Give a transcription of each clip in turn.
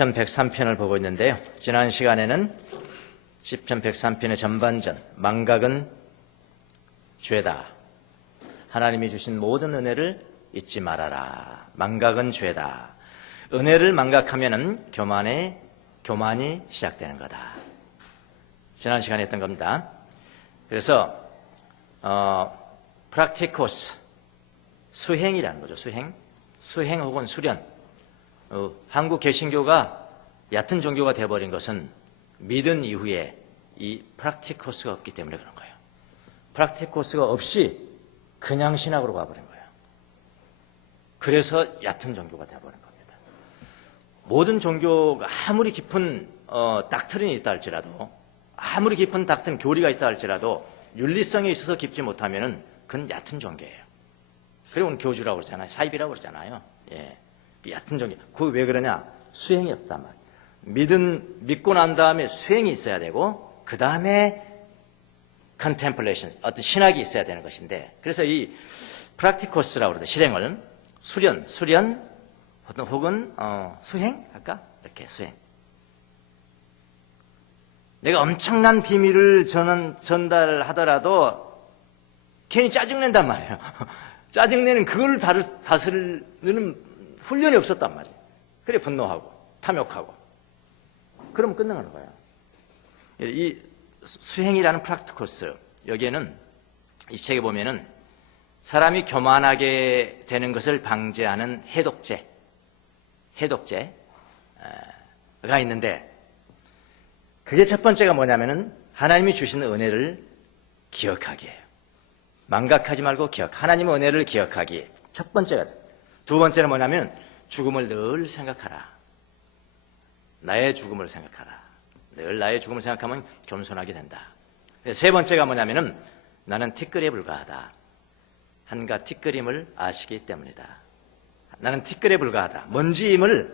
시편 103편을 보고 있는데요. 지난 시간에는 시편 103편의 전반전, 망각은 죄다. 하나님이 주신 모든 은혜를 잊지 말아라. 망각은 죄다. 은혜를 망각하면은 교만이 시작되는 거다. 지난 시간에 했던 겁니다. 그래서 프락티코스, 수행이라는 거죠. 수행 혹은 수련. 한국 개신교가 얕은 종교가 되어버린 것은 믿은 이후에 이 프락티코스가 없기 때문에 그런 거예요. 프락티코스가 없이 그냥 신학으로 가버린 거예요. 그래서 얕은 종교가 되어버린 겁니다. 모든 종교가 아무리 깊은 닥트린이 있다 할지라도, 아무리 깊은 닥트린 교리가 있다 할지라도 윤리성에 있어서 깊지 못하면은 그건 얕은 종교예요. 그리고 교주라고 그러잖아요. 사입이라고 그러잖아요. 예. 얕은 종교. 그게 왜 그러냐? 수행이 없단 말이에요. 믿고 난 다음에 수행이 있어야 되고, 그 다음에 컨템플레이션, 어떤 신학이 있어야 되는 것인데, 그래서 이 프락티코스라고 그러는데, 실행을, 수련, 혹은 수행? 할까? 이렇게 수행. 내가 엄청난 비밀을 전달하더라도 괜히 짜증낸단 말이에요. 짜증내는 그걸 다스리는 훈련이 없었단 말이에요. 그래 분노하고 탐욕하고 그러면 끝나는 거예요. 이 수행이라는 프락티코스, 여기에는 이 책에 보면은 사람이 교만하게 되는 것을 방지하는 해독제가 있는데, 그게 첫 번째가 뭐냐면은 하나님이 주신 은혜를 기억하기예요. 망각하지 말고 하나님의 은혜를 기억하기. 첫 번째가. 두 번째는 뭐냐면 죽음을 늘 생각하라. 나의 죽음을 생각하라. 늘 나의 죽음을 생각하면 겸손하게 된다. 세 번째가 뭐냐면은 나는 티끌에 불과하다. 한가 티끌임을 아시기 때문이다. 나는 티끌에 불과하다. 먼지임을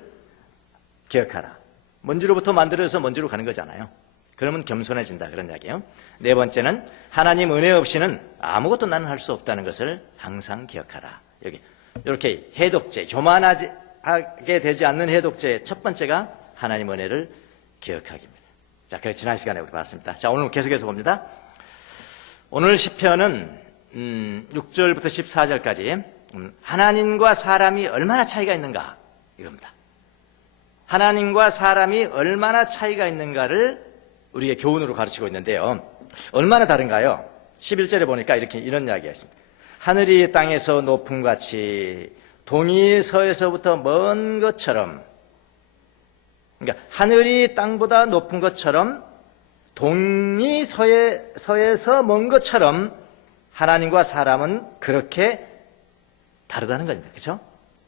기억하라. 먼지로부터 만들어서 먼지로 가는 거잖아요. 그러면 겸손해진다, 그런 이야기예요. 네 번째는 하나님 은혜 없이는 아무것도 나는 할 수 없다는 것을 항상 기억하라. 여기 이렇게 해독제, 교만하게 되지 않는 해독제, 첫 번째가 하나님 은혜를 기억하기입니다. 자, 그래서 지난 시간에 우리 봤습니다. 자, 오늘 계속해서 봅니다. 오늘 시편은 6절부터 14절까지 하나님과 사람이 얼마나 차이가 있는가, 이겁니다. 하나님과 사람이 얼마나 차이가 있는가를 우리에게 교훈으로 가르치고 있는데요. 얼마나 다른가요? 11절에 보니까 이런 이야기가 있습니다. 하늘이 땅에서 높음 같이 동이 서에서부터 먼 것처럼, 그러니까 하늘이 땅보다 높은 것처럼 동이 서에서 먼 것처럼 하나님과 사람은 그렇게 다르다는 겁니다. 그렇죠?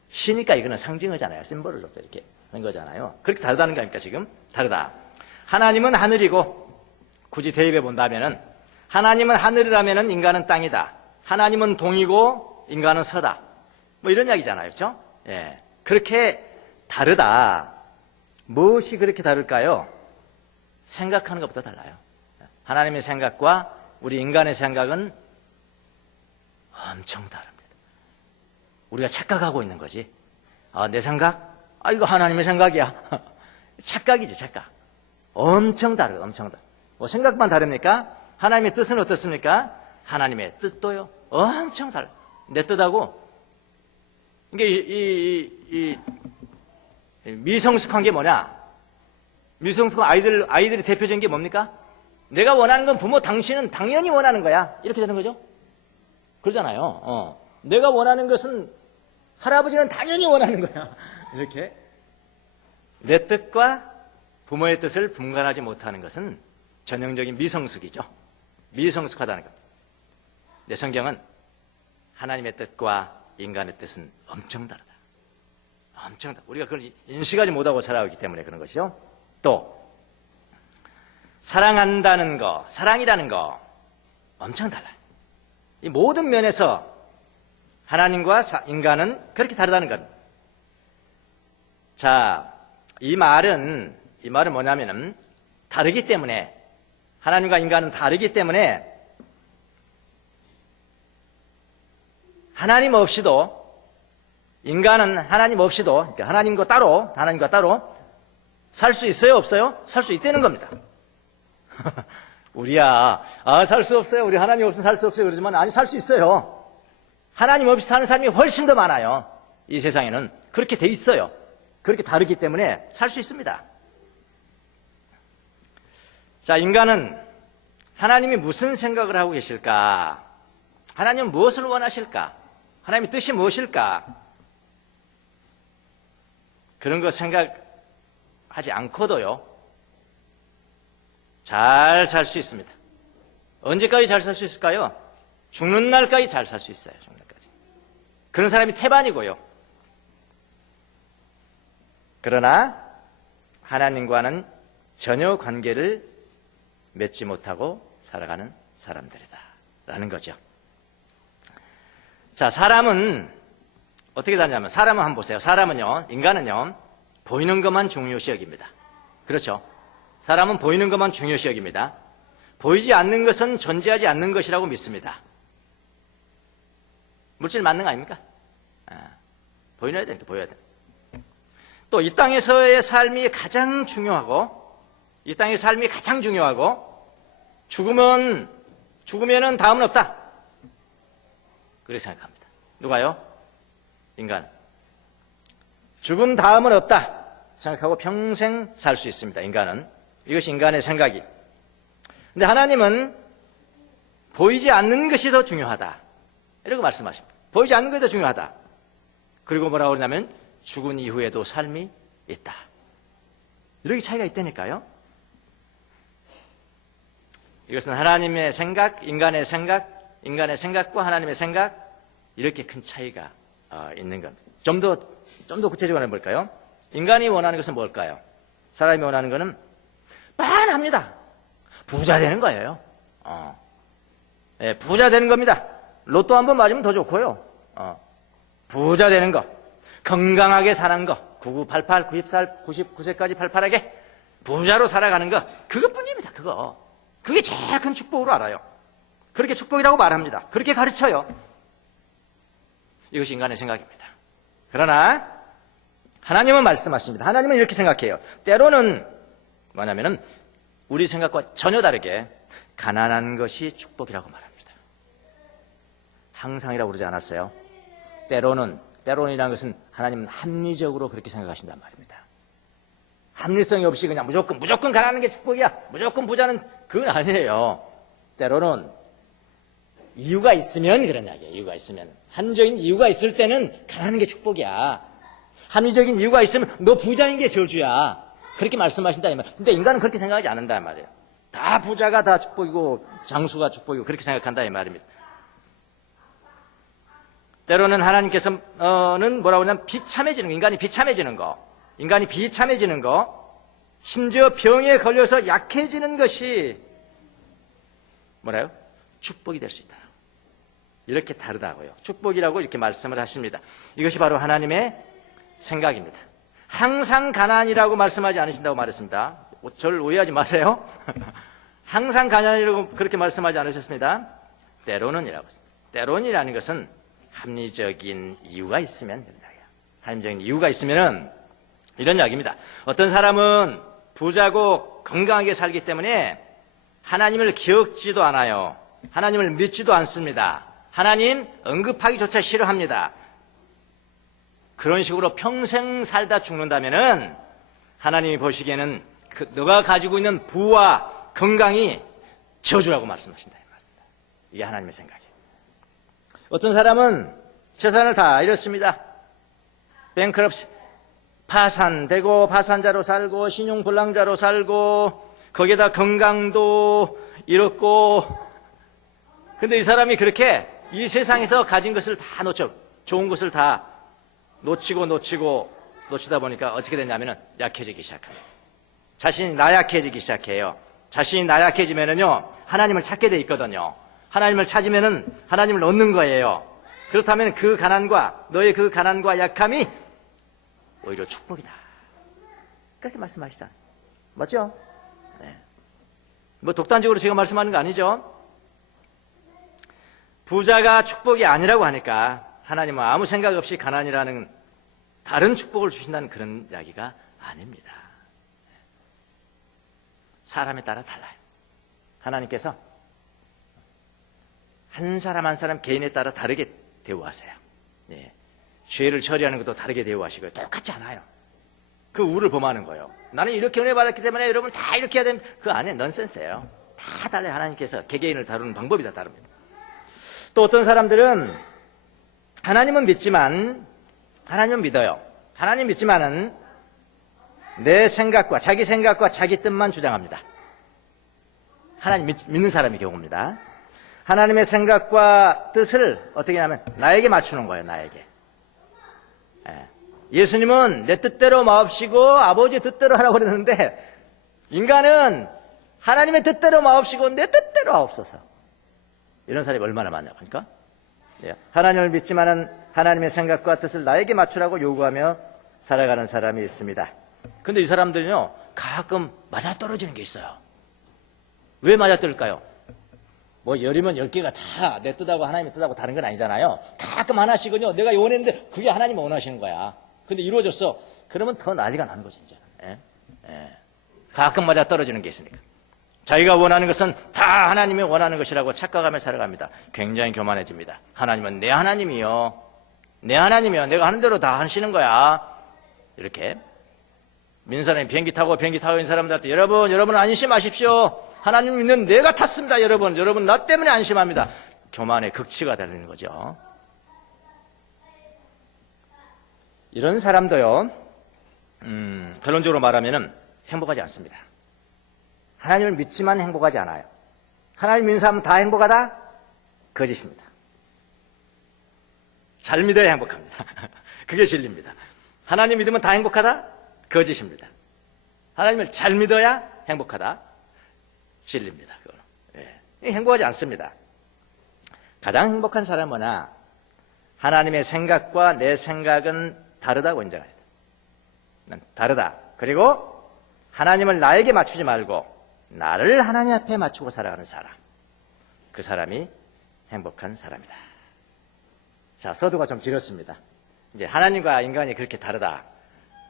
시니까 이거는 상징어잖아요. 심벌을 줬다 이렇게 하는 거잖아요. 그렇게 다르다는 거니까 지금 다르다. 하나님은 하늘이고, 굳이 대입해 본다면은 하나님은 하늘이라면은 인간은 땅이다. 하나님은 동이고 인간은 서다. 뭐 이런 이야기잖아요. 그렇죠? 예. 그렇게 다르다. 무엇이 그렇게 다를까요? 생각하는 것부터 달라요. 하나님의 생각과 우리 인간의 생각은 엄청 다릅니다. 우리가 착각하고 있는 거지. 내 생각? 이거 하나님의 생각이야. 착각이지, 착각. 엄청 다르다, 엄청 다르다. 뭐 생각만 다릅니까? 하나님의 뜻은 어떻습니까? 하나님의 뜻도요, 엄청 달라. 내 뜻하고. 이게 미성숙한 게 뭐냐? 미성숙한 아이들이 대표적인 게 뭡니까? 내가 원하는 건 부모, 당신은 당연히 원하는 거야. 이렇게 되는 거죠? 그러잖아요. 내가 원하는 것은 할아버지는 당연히 원하는 거야. 이렇게. 내 뜻과 부모의 뜻을 분간하지 못하는 것은 전형적인 미성숙이죠. 미성숙하다는 것. 내 성경은 하나님의 뜻과 인간의 뜻은 엄청 다르다. 엄청 다르다. 우리가 그걸 인식하지 못하고 살아오기 때문에 그런 것이죠. 또 사랑한다는 거, 사랑이라는 거 엄청 달라요. 이 모든 면에서 하나님과 인간은 그렇게 다르다는 것. 자, 이 말은 뭐냐면은 다르기 때문에, 하나님과 인간은 다르기 때문에 하나님 없이도, 인간은 하나님 없이도, 그러니까 하나님과 따로 살 수 있어요, 없어요? 살 수 있다는 겁니다. 우리야, 살 수 없어요. 우리 하나님 없으면 살 수 없어요. 그러지만, 아니, 살 수 있어요. 하나님 없이 사는 사람이 훨씬 더 많아요. 이 세상에는. 그렇게 돼 있어요. 그렇게 다르기 때문에 살 수 있습니다. 자, 인간은 하나님이 무슨 생각을 하고 계실까? 하나님은 무엇을 원하실까? 하나님의 뜻이 무엇일까? 그런 거 생각하지 않고도요, 잘 살 수 있습니다. 언제까지 잘 살 수 있을까요? 죽는 날까지 잘 살 수 있어요. 죽는 날까지. 그런 사람이 태반이고요. 그러나 하나님과는 전혀 관계를 맺지 못하고 살아가는 사람들이다라는 거죠. 자, 사람은 어떻게 다냐면, 사람은 한번 보세요. 사람은요, 인간은요, 보이는 것만 중요시 여깁니다. 그렇죠? 사람은 보이는 것만 중요시 여깁니다. 보이지 않는 것은 존재하지 않는 것이라고 믿습니다. 물질 맞는 거 아닙니까? 보여야 되니까 보여야 돼. 또 이 땅에서의 삶이 가장 중요하고, 이 땅의 삶이 가장 중요하고, 죽으면은 다음은 없다. 그렇게 생각합니다. 누가요? 인간. 죽음 다음은 없다 생각하고 평생 살 수 있습니다. 인간은. 이것이 인간의 생각이. 근데 하나님은 보이지 않는 것이 더 중요하다. 이렇게 말씀하십니다. 보이지 않는 것이 더 중요하다. 그리고 뭐라고 그러냐면 죽은 이후에도 삶이 있다. 이렇게 차이가 있다니까요. 이것은 하나님의 생각, 인간의 생각과 하나님의 생각, 이렇게 큰 차이가 있는 겁니다. 좀 더 구체적으로 해볼까요? 인간이 원하는 것은 뭘까요? 사람이 원하는 것은 뻔합니다. 부자 되는 거예요. 네, 부자 되는 겁니다. 로또 한 번 맞으면 더 좋고요. 부자 되는 거, 건강하게 사는 거, 9988, 90살, 99세까지 팔팔하게 부자로 살아가는 거, 그것뿐입니다. 그게 제일 큰 축복으로 알아요. 그렇게 축복이라고 말합니다. 그렇게 가르쳐요. 이것이 인간의 생각입니다. 그러나 하나님은 말씀하십니다. 하나님은 이렇게 생각해요. 때로는 뭐냐면은 우리 생각과 전혀 다르게 가난한 것이 축복이라고 말합니다. 항상이라고 그러지 않았어요. 때로는이라는 것은 하나님은 합리적으로 그렇게 생각하신단 말입니다. 합리성이 없이 그냥 무조건 가난한 게 축복이야, 무조건 부자는, 그건 아니에요. 때로는 이유가 있으면 그런 이야기예요. 이유가 있으면. 합리적인 이유가 있을 때는 가난한 게 축복이야. 합리적인 이유가 있으면 너 부자인 게 저주야. 그렇게 말씀하신다 이 말. 근데 인간은 그렇게 생각하지 않는다 이 말이에요. 다 부자가 다 축복이고 장수가 축복이고 그렇게 생각한다 이 말입니다. 때로는 하나님께서는 뭐라고 하냐면 비참해지는 거, 인간이 비참해지는 거, 심지어 병에 걸려서 약해지는 것이 뭐라요? 축복이 될 수 있다. 이렇게 다르다고요. 축복이라고 이렇게 말씀을 하십니다. 이것이 바로 하나님의 생각입니다. 항상 가난이라고 말씀하지 않으신다고 말했습니다. 저를 오해하지 마세요. 항상 가난이라고 그렇게 말씀하지 않으셨습니다. 때로는이라고 했습니다. 때론이라는 것은 합리적인 이유가 있으면 된다. 합리적인 이유가 있으면은 이런 이야기입니다. 어떤 사람은 부자고 건강하게 살기 때문에 하나님을 기억지도 않아요. 하나님을 믿지도 않습니다. 하나님 언급하기조차 싫어합니다. 그런 식으로 평생 살다 죽는다면은 하나님이 보시기에는 너가 가지고 있는 부와 건강이 저주라고 말씀하신다. 이게 하나님의 생각이에요. 어떤 사람은 재산을 다 잃었습니다. 뱅크럽시, 파산되고 파산자로 살고 신용불량자로 살고 거기에다 건강도 잃었고, 근데 이 사람이 그렇게 이 세상에서 가진 것을 다 좋은 것을 다 놓치다 보니까 어떻게 되냐면은 약해지기 시작합니다. 자신이 나약해지기 시작해요. 자신이 나약해지면은요, 하나님을 찾게 돼 있거든요. 하나님을 찾으면은 하나님을 얻는 거예요. 그렇다면 그 가난과 너의 그 가난과 약함이 오히려 축복이다. 그렇게 말씀하시잖아요. 맞죠? 네. 뭐 독단적으로 제가 말씀하는 거 아니죠? 부자가 축복이 아니라고 하니까 하나님은 아무 생각 없이 가난이라는 다른 축복을 주신다는 그런 이야기가 아닙니다. 사람에 따라 달라요. 하나님께서 한 사람 한 사람 개인에 따라 다르게 대우하세요. 예. 죄를 처리하는 것도 다르게 대우하시고요. 똑같지 않아요. 그 우를 범하는 거예요. 나는 이렇게 은혜 받았기 때문에 여러분 다 이렇게 해야 됩니다. 그거 아니에요. 넌센스예요. 다 달라요. 하나님께서 개개인을 다루는 방법이 다 다릅니다. 또 어떤 사람들은 하나님은 믿지만, 하나님은 믿어요. 하나님 믿지만은 내 생각과 자기 생각과 자기 뜻만 주장합니다. 하나님 믿는 사람의 경우입니다. 하나님의 생각과 뜻을 어떻게 하냐면 나에게 맞추는 거예요. 나에게. 예수님은 내 뜻대로 마옵시고 아버지 뜻대로 하라고 그랬는데, 인간은 하나님의 뜻대로 마옵시고 내 뜻대로 하옵소서. 이런 사람이 얼마나 많냐고 하니까. 하나님을 믿지만은 하나님의 생각과 뜻을 나에게 맞추라고 요구하며 살아가는 사람이 있습니다. 근데 이 사람들은요, 가끔 맞아떨어지는 게 있어요. 왜 맞아떨까요? 뭐 열이면 10개가 다 내 뜻하고 하나님의 뜻하고 다른 건 아니잖아요. 가끔 하나씩은요, 내가 원했는데 그게 하나님이 원하시는 거야. 근데 이루어졌어. 그러면 더 난리가 나는 거죠, 이제. 가끔 맞아떨어지는 게 있으니까. 자기가 원하는 것은 다 하나님이 원하는 것이라고 착각하며 살아갑니다. 굉장히 교만해집니다. 하나님은 내 하나님이요. 내 하나님이요. 내가 하는 대로 다 하시는 거야. 이렇게. 믿는 사람이 비행기 타고 있는 사람들한테 여러분 안심하십시오. 하나님 믿는 내가 탔습니다. 여러분 나 때문에 안심합니다. 교만의 극치가 되는 거죠. 이런 사람도요, 결론적으로 말하면은 행복하지 않습니다. 하나님을 믿지만 행복하지 않아요. 하나님 믿는 사람은 다 행복하다? 거짓입니다. 잘 믿어야 행복합니다. 그게 진리입니다. 하나님 믿으면 다 행복하다? 거짓입니다. 하나님을 잘 믿어야 행복하다? 진리입니다. 행복하지 않습니다. 가장 행복한 사람은 뭐냐? 하나님의 생각과 내 생각은 다르다고 인정해야 돼. 난 다르다. 그리고 하나님을 나에게 맞추지 말고 나를 하나님 앞에 맞추고 살아가는 사람. 그 사람이 행복한 사람이다. 자, 서두가 좀 길었습니다. 이제 하나님과 인간이 그렇게 다르다.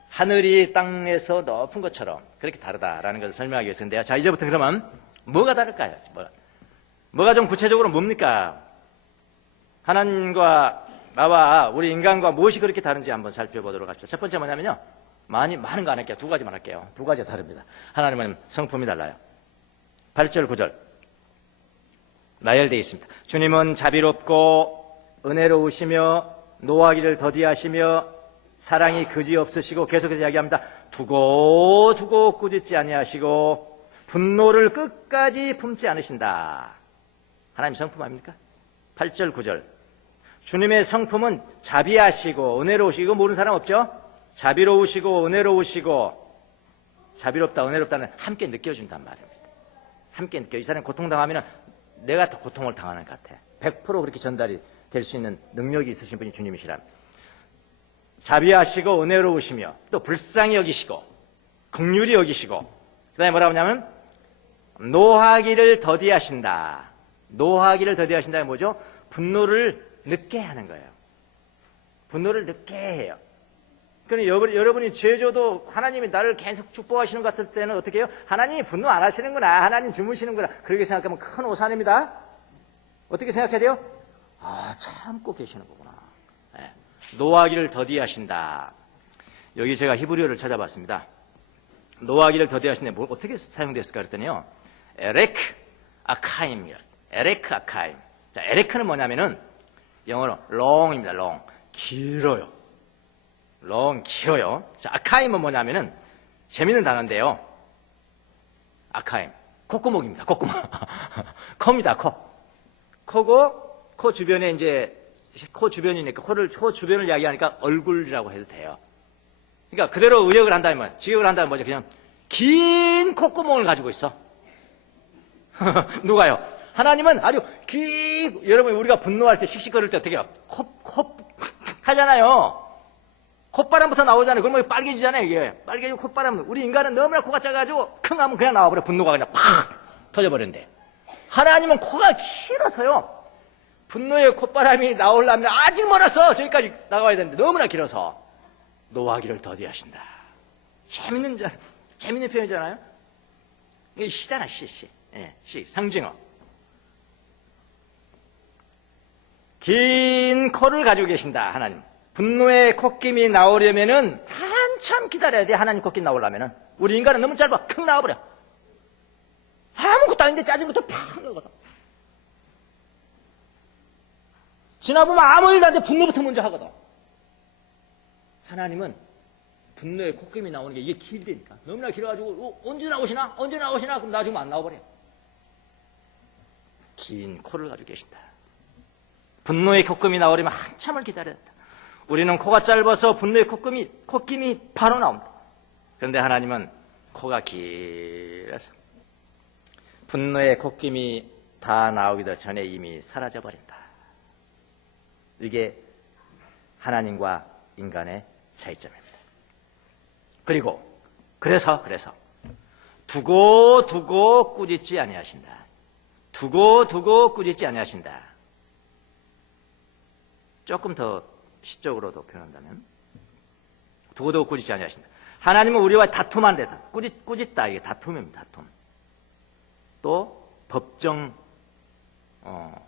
하늘이 땅에서 높은 것처럼 그렇게 다르다라는 것을 설명하기 위해서인데요. 자, 이제부터 그러면 뭐가 다를까요? 뭐가 좀 구체적으로 뭡니까? 하나님과 나와 우리 인간과 무엇이 그렇게 다른지 한번 살펴보도록 합시다. 첫 번째 뭐냐면요. 많은 거 안 할게요. 2가지만 할게요. 2가지가 다릅니다. 하나님은 성품이 달라요. 8절, 9절. 나열되어 있습니다. 주님은 자비롭고 은혜로우시며 노하기를 더디하시며 사랑이 그지없으시고, 계속해서 이야기합니다. 두고 꾸짖지 아니하시고 분노를 끝까지 품지 않으신다. 하나님 성품 아닙니까? 8절, 9절. 주님의 성품은 자비하시고 은혜로우시고, 이거 모르는 사람 없죠? 자비로우시고 은혜로우시고, 자비롭다 은혜롭다는 함께 느껴준단 말입니다. 함께 느껴. 이 사람이 고통당하면 내가 더 고통을 당하는 것 같아. 100% 그렇게 전달이 될 수 있는 능력이 있으신 분이 주님이시라. 자비하시고 은혜로우시며 또 불쌍히 여기시고 긍휼히 여기시고, 그 다음에 뭐라고 하냐면 노하기를 더디하신다. 노하기를 더디하신다는 뭐죠? 분노를 늦게 하는 거예요. 분노를 늦게 해요. 그러니까 여러분이 죄져도 하나님이 나를 계속 축복하시는 것 같을 때는 어떻게 해요? 하나님이 분노 안 하시는구나. 하나님 주무시는구나. 그렇게 생각하면 큰 오산입니다. 어떻게 생각해야 돼요? 참고 계시는 거구나. 네. 노하기를 더디하신다. 여기 제가 히브리어를 찾아봤습니다. 노하기를 더디하신데 뭐 어떻게 사용됐을까 그랬더니요. 에레크 아카임이었어요. 에레크 아카임. 자, 에레크는 뭐냐면은 영어로 long입니다. long. 길어요. long, 길어요. 자, 아카임은 뭐냐면은 재밌는 단어인데요. 아카임. 콧구멍입니다. 콧구멍. 코입니다. 코. 코고, 코 주변에 이제, 코 주변이니까 코 주변을 이야기하니까 얼굴이라고 해도 돼요. 그러니까 그대로 의역을 한다면, 직역을 한다면 뭐죠? 그냥 긴 콧구멍을 가지고 있어. 누가요? 하나님은 아주 여러분 우리가 분노할 때 씩씩거릴 때 어떻게 해요? 하잖아요. 콧바람부터 나오잖아요. 그러면 빨개지잖아요, 이게. 빨개지고 콧바람. 우리 인간은 너무나 코가 작아가지고 킁 하면 그냥 나와버려. 분노가 그냥 팍 터져버리는데. 하나님은 코가 길어서요. 분노의 콧바람이 나오려면 아직 멀어서 저기까지 나가야 되는데 너무나 길어서 노하기를 더디하신다. 재밌는 표현이잖아요. 이게 시잖아, 시. 예, 시, 상징어. 긴 코를 가지고 계신다, 하나님. 분노의 콧김이 나오려면은 한참 기다려야 돼, 하나님 콧김 나오려면은. 우리 인간은 너무 짧아. 큰 나와버려. 아무것도 아닌데 짜증 부터 팍 넣거든. 지나보면 아무 일도 안 돼, 분노부터 먼저 하거든. 하나님은 분노의 콧김이 나오는 게 이게 길다니까. 너무나 길어가지고, 언제 나오시나? 언제 나오시나? 그럼 나중에 안 나와버려. 긴 코를 가지고 계신다. 분노의 콧김이 나오려면 한참을 기다려야 된다. 우리는 코가 짧아서 분노의 콧김이 바로 나옵니다. 그런데 하나님은 코가 길어서 분노의 콧김이 다 나오기도 전에 이미 사라져버린다. 이게 하나님과 인간의 차이점입니다. 그리고 그래서 두고 꾸짖지 아니하신다. 두고 꾸짖지 아니하신다. 조금 더 시적으로도 표현한다면 두고 꾸짖지 아니하신다. 하나님은 우리와 다툼한 데다 꾸짖다, 이게 다툼입니다. 다툼. 또 법정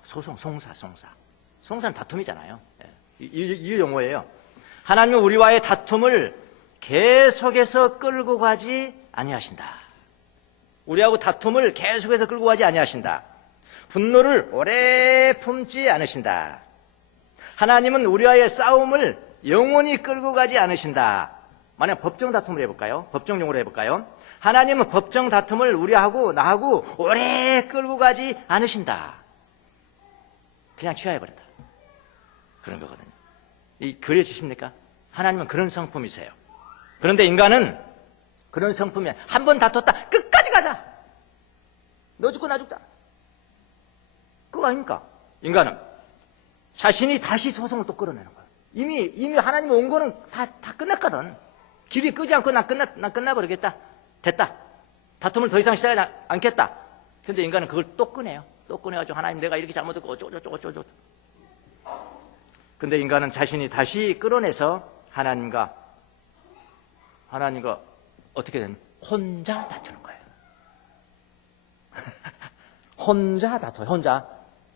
소송, 송사는 다툼이잖아요. 이 용어예요. 하나님은 우리와의 다툼을 계속해서 끌고 가지 아니하신다. 우리하고 다툼을 계속해서 끌고 가지 아니하신다. 분노를 오래 품지 않으신다. 하나님은 우리와의 싸움을 영원히 끌고 가지 않으신다. 만약 법정 다툼을 해볼까요? 법정 용어로 해볼까요? 하나님은 법정 다툼을 우리하고 나하고 오래 끌고 가지 않으신다. 그냥 취하해버린다. 그런 거거든요. 그려지십니까? 하나님은 그런 성품이세요. 그런데 인간은 그런 성품이 한 번 다퉜다 끝까지 가자. 너 죽고 나 죽자. 그거 아닙니까? 인간은 자신이 다시 소송을 또 끌어내는 거예요. 이미 하나님이 온 거는 다 끝났거든. 길이 끄지 않고 나 끝나버리겠다. 됐다. 다툼을 더 이상 시작하지 않겠다. 근데 인간은 그걸 또 꺼내요. 또 꺼내가지고 하나님 내가 이렇게 잘못했고 어쩌고. 근데 인간은 자신이 다시 끌어내서 하나님과 어떻게든 혼자 다투는 거예요. 혼자 다퉈요. 혼자.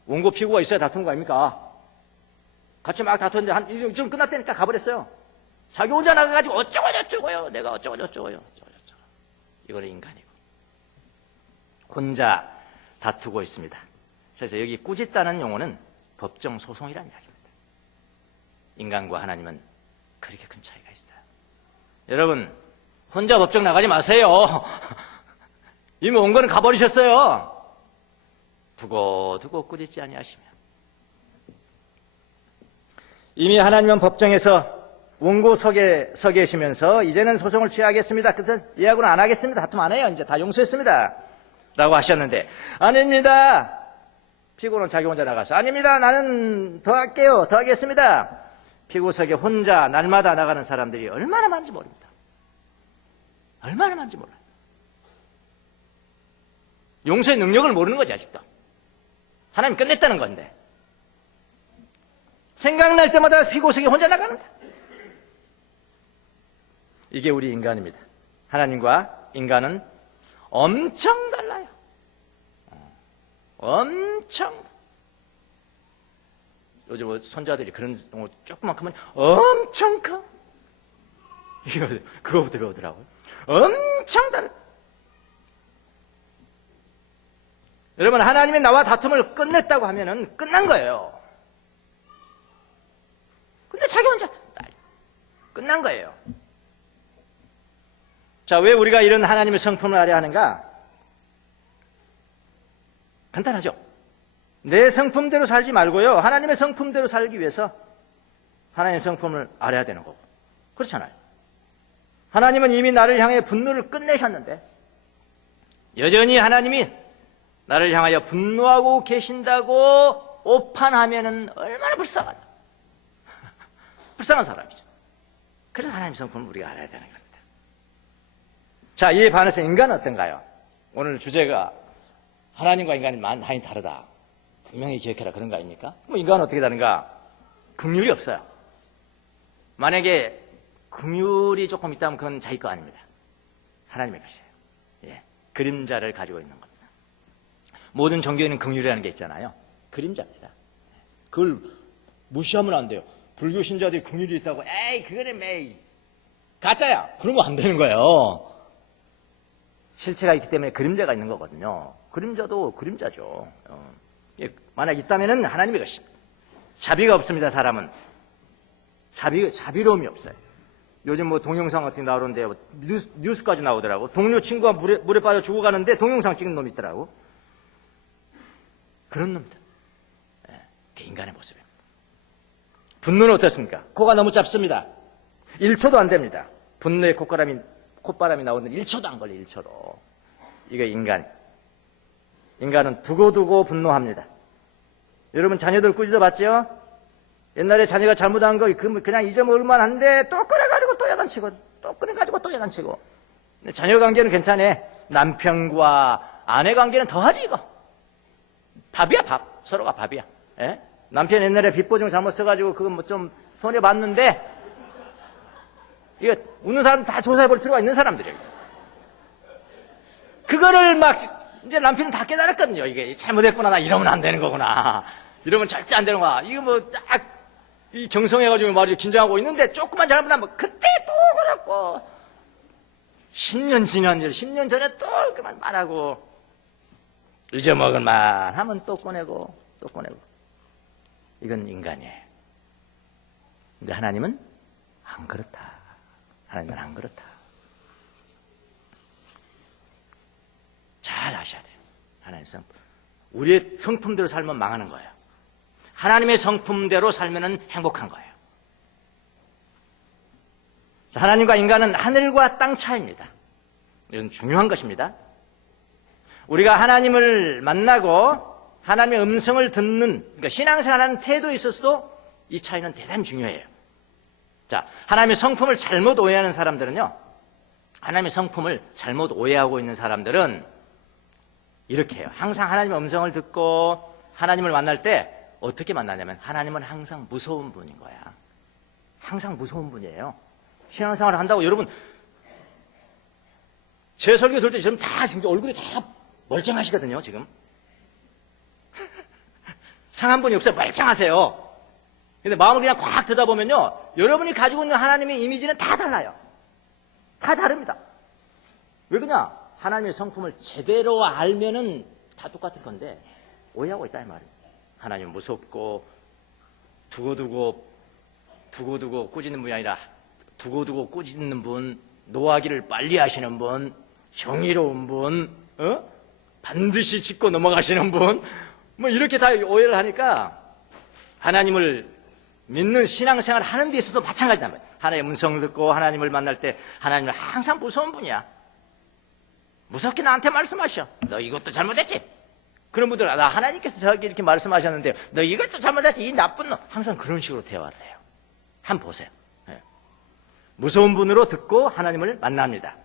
원고 피고가 있어야 다투는 거 아닙니까? 같이 막 다투는데 좀 끝났다니까 가버렸어요. 자기 혼자 나가가지고 어쩌고저쩌고요. 내가 어쩌고저쩌고요. 이거는 인간이고. 혼자 다투고 있습니다. 그래서 여기 꾸짖다는 용어는 법정 소송이라는 이야기입니다. 인간과 하나님은 그렇게 큰 차이가 있어요. 여러분, 혼자 법정 나가지 마세요. 이미 온 거는 가버리셨어요. 두고 꾸짖지 아니하시며. 이미 하나님은 법정에서 원고석에 서 계시면서 이제는 소송을 취하겠습니다. 그래서 예약은 안 하겠습니다. 다툼 안 해요. 이제 다 용서했습니다. 라고 하셨는데, 아닙니다. 피고는 자기 혼자 나가서, 아닙니다. 나는 더 할게요. 더 하겠습니다. 피고석에 혼자 날마다 나가는 사람들이 얼마나 많은지 모릅니다. 얼마나 많은지 몰라요. 용서의 능력을 모르는 거지, 아직도. 하나님 끝냈다는 건데. 생각날 때마다 피고석에 혼자 나가는다. 이게 우리 인간입니다. 하나님과 인간은 엄청 달라요. 엄청. 요즘 손자들이 그런 용어 조금만 크면 엄청 커. 그거부터 배우더라고요. 엄청 달라. 여러분, 하나님이 나와 다툼을 끝냈다고 하면은 끝난 거예요. 근데 자기 혼자 끝난 거예요. 자, 왜 우리가 이런 하나님의 성품을 알아야 하는가? 간단하죠. 내 성품대로 살지 말고요. 하나님의 성품대로 살기 위해서 하나님의 성품을 알아야 되는 거고. 그렇잖아요. 하나님은 이미 나를 향해 분노를 끝내셨는데 여전히 하나님이 나를 향하여 분노하고 계신다고 오판하면은 얼마나 불쌍하냐. 불쌍한 사람이죠. 그래서 하나님의 성품을 우리가 알아야 되는 겁니다. 자, 이에 반해서 인간은 어떤가요? 오늘 주제가 하나님과 인간이 많이 다르다. 분명히 기억해라. 그런 거 아닙니까? 뭐 인간은 어떻게 다른가? 긍휼이 없어요. 만약에 긍휼이 조금 있다면 그건 자기 거 아닙니다. 하나님의 것이에요. 예. 그림자를 가지고 있는 겁니다. 모든 종교에는 긍휼이라는 게 있잖아요. 그림자입니다. 그걸 무시하면 안 돼요. 불교 신자들이 긍휼이 있다고 에이 그거는 메이 가짜야. 그러면 안 되는 거예요. 실체가 있기 때문에 그림자가 있는 거거든요. 그림자도 그림자죠. 만약 있다면은 하나님의 것입니다. 자비가 없습니다. 사람은 자비로움이 없어요. 요즘 뭐 동영상 같은 게 나오는데 뉴스까지 나오더라고. 동료 친구가 물에 빠져 죽어가는데 동영상 찍는 놈이 있더라고. 그런 놈들. 그게 인간의 모습입니다. 분노는 어떻습니까? 코가 너무 짧습니다. 1초도 안 됩니다. 분노에 콧바람이 나오는데 1초도 안 걸려요. 1초도. 이게 인간은 두고두고 분노합니다. 여러분 자녀들 꾸짖어 봤죠? 옛날에 자녀가 잘못한 거 그냥 잊어먹을만 한데 또 꺼내가지고 또 야단치고 또 꺼내가지고 또 야단치고. 자녀 관계는 괜찮아. 남편과 아내 관계는 더하지 이거. 밥이야 밥. 서로가 밥이야. 예? 남편 옛날에 빚보증 잘못 써가지고 그거 뭐 좀 손해 봤는데 이거 웃는 사람 다 조사해볼 필요가 있는 사람들이에요. 그거를 막 이제 남편은 다 깨달았거든요. 이게 잘못했구나. 나 이러면 안 되는 거구나. 이러면 절대 안 되는 거야. 이거 뭐 딱 이 경성해가지고 말이죠. 긴장하고 있는데 조금만 잘못하면 그때 또 그랬고 10년 지난 10년 전에 또 그만 말하고 잊어먹을 만 하면 또 꺼내고 또 꺼내고. 이건 인간이에요. 근데 하나님은 안 그렇다. 하나님은 안 그렇다. 잘 아셔야 돼요. 하나님의 성품. 우리의 성품대로 살면 망하는 거예요. 하나님의 성품대로 살면 행복한 거예요. 하나님과 인간은 하늘과 땅 차이입니다. 이건 중요한 것입니다. 우리가 하나님을 만나고 하나님의 음성을 듣는, 그러니까 신앙생활하는 태도에 있어서도 이 차이는 대단히 중요해요. 자, 하나님의 성품을 잘못 오해하는 사람들은요, 하나님의 성품을 잘못 오해하고 있는 사람들은 이렇게 해요. 항상 하나님의 음성을 듣고 하나님을 만날 때 어떻게 만나냐면 하나님은 항상 무서운 분인 거야. 항상 무서운 분이에요. 신앙생활을 한다고 여러분 제 설교 들을 때 지금 다 지금 얼굴이 다 멀쩡하시거든요. 지금 상한 분이 없어요. 멀쩡하세요. 근데 마음을 그냥 콱 들여다보면요, 여러분이 가지고 있는 하나님의 이미지는 다 달라요. 다 다릅니다. 왜 그러냐? 하나님의 성품을 제대로 알면은 다 똑같을 건데 오해하고 있다 이 말이에요. 하나님 무섭고 두고두고 꾸짖는 분이 아니라 두고두고 꾸짖는 분, 노하기를 빨리 하시는 분, 정의로운 분, 반드시 짚고 넘어가시는 분, 뭐 이렇게 다 오해를 하니까 하나님을 믿는 신앙생활 하는 데 있어도 마찬가지단 말이에요. 하나님의 음성을 듣고 하나님을 만날 때 하나님은 항상 무서운 분이야. 무섭게 나한테 말씀하셔. 너 이것도 잘못했지? 그런 분들, 나 하나님께서 저에게 이렇게 말씀하셨는데 너 이것도 잘못했지? 이 나쁜 놈. 항상 그런 식으로 대화를 해요. 한번 보세요. 네. 무서운 분으로 듣고 하나님을 만납니다.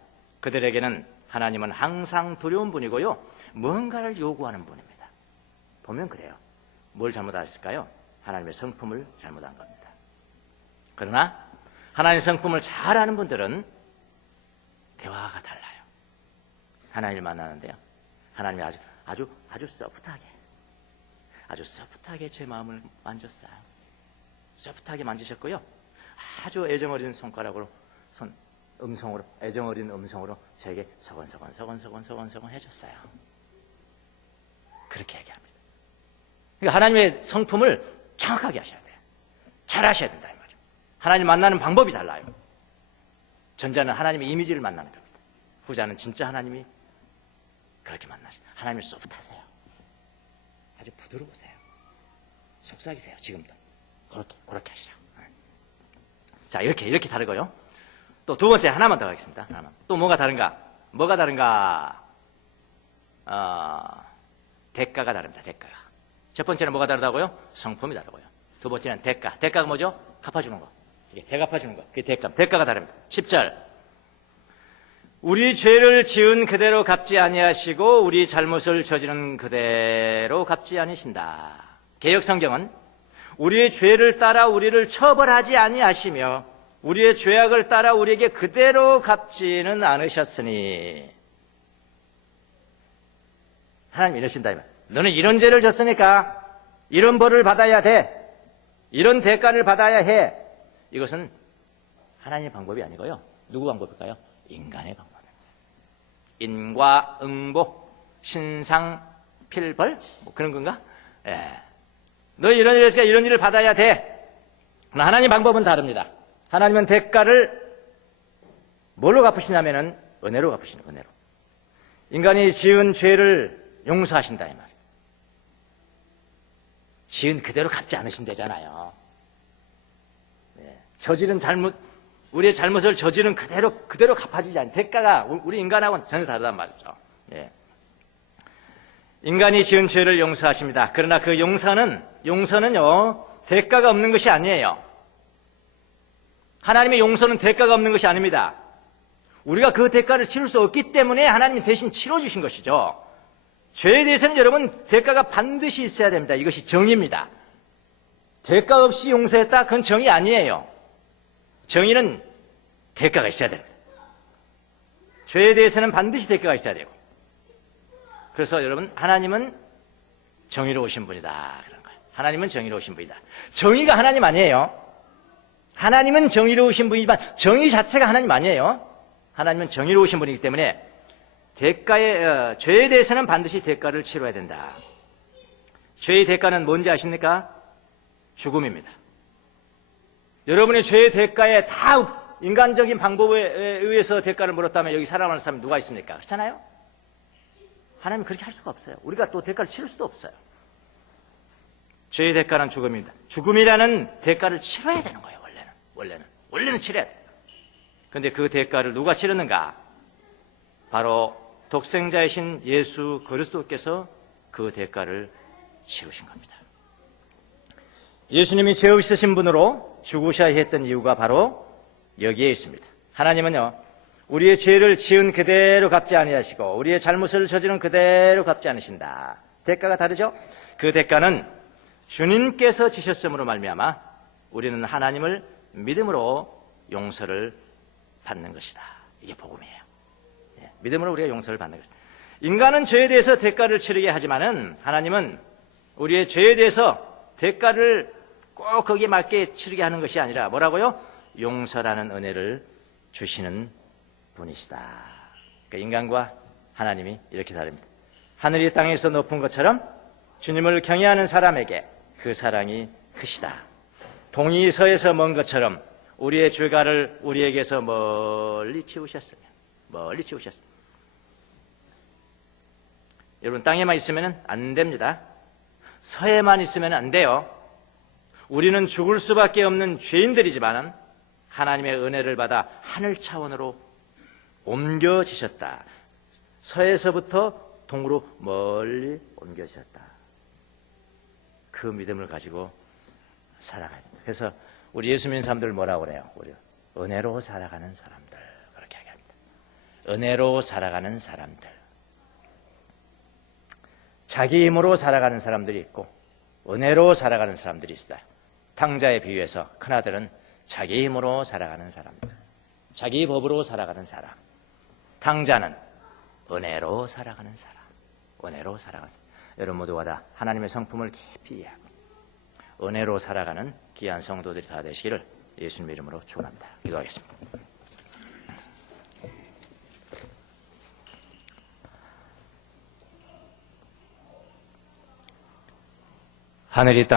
그들에게는 하나님은 항상 두려운 분이고요, 뭔가를 요구하는 분입니다. 보면 그래요. 뭘 잘못하셨을까요? 하나님의 성품을 잘못한 겁니다. 그러나 하나님의 성품을 잘 아는 분들은 대화가 달라요. 하나님을 만나는데요, 하나님이 아주 소프트하게 제 마음을 만졌어요. 소프트하게 만지셨고요, 아주 애정어린 손가락으로 애정어린 음성으로 제게 서건서건 해줬어요. 그렇게 얘기합니다. 그러니까 하나님의 성품을 정확하게 하셔야 돼요. 잘 하셔야 된다 이 말이에요. 하나님 만나는 방법이 달라요. 전자는 하나님의 이미지를 만나는 겁니다. 후자는 진짜 하나님이 그렇게 만나시죠. 하나님을 소프트하세요. 아주 부드러우세요. 속삭이세요. 지금도 그렇게 하시죠. 자, 이렇게 다르고요. 또 두 번째 하나만 더 하겠습니다. 또 뭐가 다른가? 대가가 다릅니다. 대가가. 첫 번째는 뭐가 다르다고요? 성품이 다르고요. 두 번째는 대가. 대가가 뭐죠? 갚아주는 거. 이게 대갚아주는 거. 그게 대가가 다릅니다. 10절. 우리 죄를 지은 그대로 갚지 아니하시고 우리 잘못을 저지른 그대로 갚지 아니신다. 개역 성경은 우리의 죄를 따라 우리를 처벌하지 아니하시며 우리의 죄악을 따라 우리에게 그대로 갚지는 않으셨으니. 하나님 이러신다. 너는 이런 죄를 졌으니까 이런 벌을 받아야 돼. 이런 대가를 받아야 해. 이것은 하나님의 방법이 아니고요. 누구 방법일까요? 인간의 방법입니다. 인과응보, 신상필벌 뭐 그런 건가? 예. 너 이런 일을 했으니까 이런 일을 받아야 돼. 하나님 방법은 다릅니다. 하나님은 대가를 뭘로 갚으시냐면은 은혜로 갚으시는 은혜로. 인간이 지은 죄를 용서하신다 이 말이에요. 지은 그대로 갚지 않으신다잖아요. 네. 저지른 잘못, 우리의 잘못을 저지른 그대로 갚아주지 않는 대가가 우리 인간하고는 전혀 다르단 말이죠. 네. 인간이 지은 죄를 용서하십니다. 그러나 그 용서는요 대가가 없는 것이 아니에요. 하나님의 용서는 대가가 없는 것이 아닙니다. 우리가 그 대가를 치를 수 없기 때문에 하나님이 대신 치러주신 것이죠. 죄에 대해서는 여러분 대가가 반드시 있어야 됩니다. 이것이 정의입니다. 대가 없이 용서했다? 그건 정의 아니에요. 정의는 대가가 있어야 됩니다. 죄에 대해서는 반드시 대가가 있어야 되고. 그래서 여러분 하나님은 정의로우신 분이다 그런 거예요. 하나님은 정의로우신 분이다. 정의가 하나님 아니에요. 하나님은 정의로우신 분이지만 정의 자체가 하나님 아니에요. 하나님은 정의로우신 분이기 때문에 죄에 대해서는 반드시 대가를 치러야 된다. 죄의 대가는 뭔지 아십니까? 죽음입니다. 여러분의 죄의 대가에 다 인간적인 방법에 의해서 대가를 물었다면 여기 살아가는 사람이 누가 있습니까? 그렇잖아요? 하나님은 그렇게 할 수가 없어요. 우리가 또 대가를 치를 수도 없어요. 죄의 대가는 죽음입니다. 죽음이라는 대가를 치러야 되는 거예요. 원래는 치러야 돼요. 그런데 그 대가를 누가 치르는가? 바로 독생자이신 예수 그리스도께서 그 대가를 치르신 겁니다. 예수님이 죄 없으신 분으로 죽으셔야 했던 이유가 바로 여기에 있습니다. 하나님은요 우리의 죄를 지은 그대로 갚지 아니하시고 우리의 잘못을 저지른 그대로 갚지 않으신다. 대가가 다르죠? 그 대가는 주님께서 지셨음으로 말미암아 우리는 하나님을 믿음으로 용서를 받는 것이다. 이게 복음이에요. 믿음으로 우리가 용서를 받는 것이다. 인간은 죄에 대해서 대가를 치르게 하지만은 하나님은 우리의 죄에 대해서 대가를 꼭 거기에 맞게 치르게 하는 것이 아니라 뭐라고요? 용서라는 은혜를 주시는 분이시다. 그러니까 인간과 하나님이 이렇게 다릅니다. 하늘이 땅에서 높은 것처럼 주님을 경외하는 사람에게 그 사랑이 크시다. 동이 서에서 먼 것처럼 우리의 죄가를 우리에게서 멀리 치우셨으며 여러분 땅에만 있으면 안 됩니다. 서에만 있으면 안 돼요. 우리는 죽을 수밖에 없는 죄인들이지만 하나님의 은혜를 받아 하늘 차원으로 옮겨지셨다. 서에서부터 동으로 멀리 옮겨지셨다. 그 믿음을 가지고 살아가야 됩니다. 그래서 우리 예수 믿는 사람들 뭐라고 그래요? 우리 은혜로 살아가는 사람들 그렇게 얘기합니다. 은혜로 살아가는 사람들. 자기 힘으로 살아가는 사람들이 있고 은혜로 살아가는 사람들이 있어요. 탕자에 비유해서 큰아들은 자기 힘으로 살아가는 사람들, 자기 법으로 살아가는 사람. 탕자는 은혜로 살아가는 사람, 은혜로 살아가는 사람. 여러분 모두가 다 하나님의 성품을 깊이 이해하고 은혜로 살아가는 귀한 성도들이 다 되시기를 예수님 이름으로 축원합니다. 기도하겠습니다. 하늘이 땅